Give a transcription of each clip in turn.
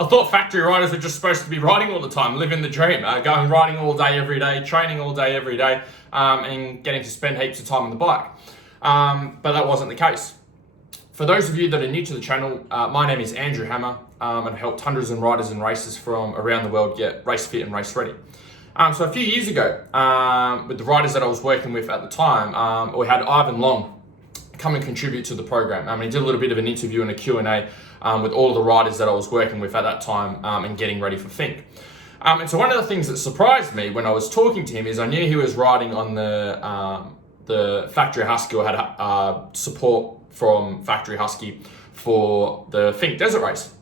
I thought factory riders were just supposed to be riding all the time, living the dream, going riding all day, every day, training all day, every day, and getting to spend heaps of time on the bike. But that wasn't the case. For those of you that are new to the channel, my name is Andrew Hammer, and I've helped hundreds of riders and racers from around the world get race fit and race ready. So a few years ago, with the riders that I was working with at the time, we had Ivan Long come and contribute to the program. He did a little bit of an interview and a Q&A with all of the riders that I was working with at that time and getting ready for Finke. And so one of the things that surprised me when I was talking to him is I knew he was riding on the Factory Husky, or had support from Factory Husky for the Finke Desert Race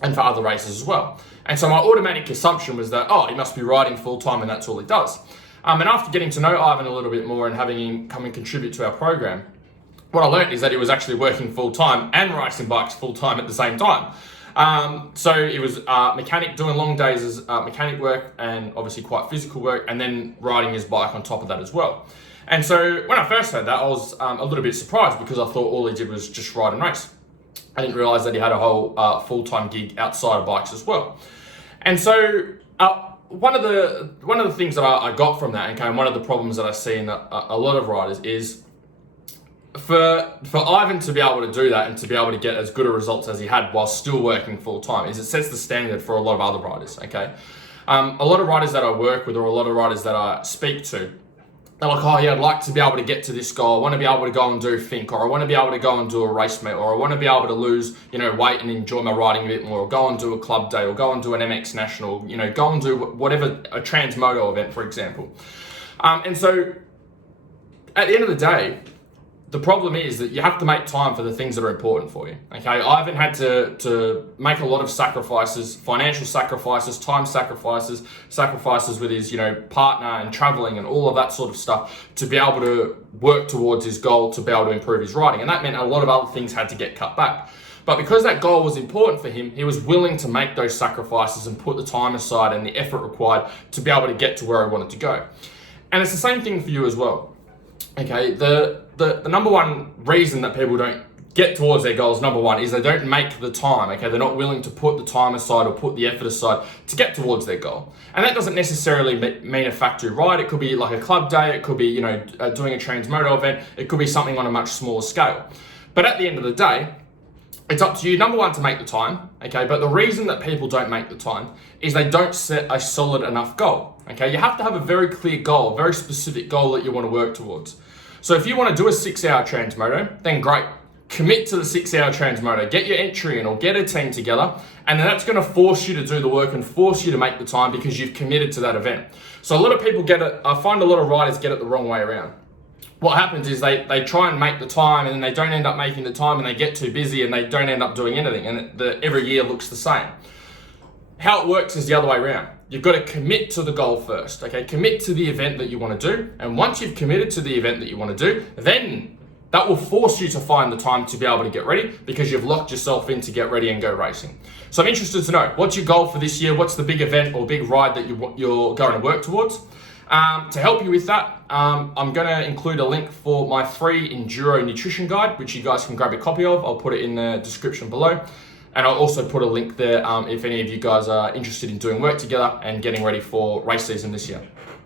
and for other races as well. And so my automatic assumption was that, he must be riding full time and that's all he does. And after getting to know Ivan a little bit more and having him come and contribute to our program, what I learned is that he was actually working full time and racing bikes full time at the same time. So he was mechanic, doing long days as mechanic work and obviously quite physical work, and then riding his bike on top of that as well. And so when I first heard that, I was a little bit surprised because I thought all he did was just ride and race. I didn't realize that he had a whole full-time gig outside of bikes as well. And so one of the things that I got from that, and one of the problems that I see in a lot of riders is for Ivan to be able to do that and to be able to get as good a results as he had while still working full time, is it sets the standard for a lot of other riders. Okay, a lot of riders that I work with, or a lot of riders that I speak to, they're like, I'd like to be able to get to this goal. I want to be able to go and do Finke, or I want to be able to go and do a race meet, or I want to be able to lose, weight and enjoy my riding a bit more, or go and do a club day, or go and do an MX National, go and do whatever, a Transmoto event, for example. And so at the end of the day, the problem is that you have to make time for the things that are important for you. Okay, Ivan had to make a lot of sacrifices, financial sacrifices, time sacrifices, sacrifices with his partner and traveling and all of that sort of stuff to be able to work towards his goal, to be able to improve his riding. And that meant a lot of other things had to get cut back. But because that goal was important for him, he was willing to make those sacrifices and put the time aside and the effort required to be able to get to where he wanted to go. And it's the same thing for you as well. Okay, the number one reason that people don't get towards their goals, number one, is they don't make the time. Okay, they're not willing to put the time aside or put the effort aside to get towards their goal. And that doesn't necessarily mean a factory ride. It could be like a club day. It could be doing a Transmoto event. It could be something on a much smaller scale. But at the end of the day, it's up to you, number one, to make the time. Okay, but the reason that people don't make the time is they don't set a solid enough goal. Okay, you have to have a very clear goal, a very specific goal that you want to work towards. So if you want to do a 6-hour Transmoto, then great. Commit to the 6-hour Transmoto. Get your entry in, or get a team together, and then that's going to force you to do the work and force you to make the time because you've committed to that event. So a lot of people I find a lot of riders get it the wrong way around. What happens is they try and make the time, and then they don't end up making the time, and they get too busy and they don't end up doing anything, and every year looks the same. How it works is the other way around. You've got to commit to the goal first, okay? Commit to the event that you want to do. And once you've committed to the event that you want to do, then that will force you to find the time to be able to get ready because you've locked yourself in to get ready and go racing. So I'm interested to know, what's your goal for this year? What's the big event or big ride that you're going to work towards? To help you with that, I'm going to include a link for my free Enduro Nutrition Guide, which you guys can grab a copy of. I'll put it in the description below. And I'll also put a link there if any of you guys are interested in doing work together and getting ready for race season this year.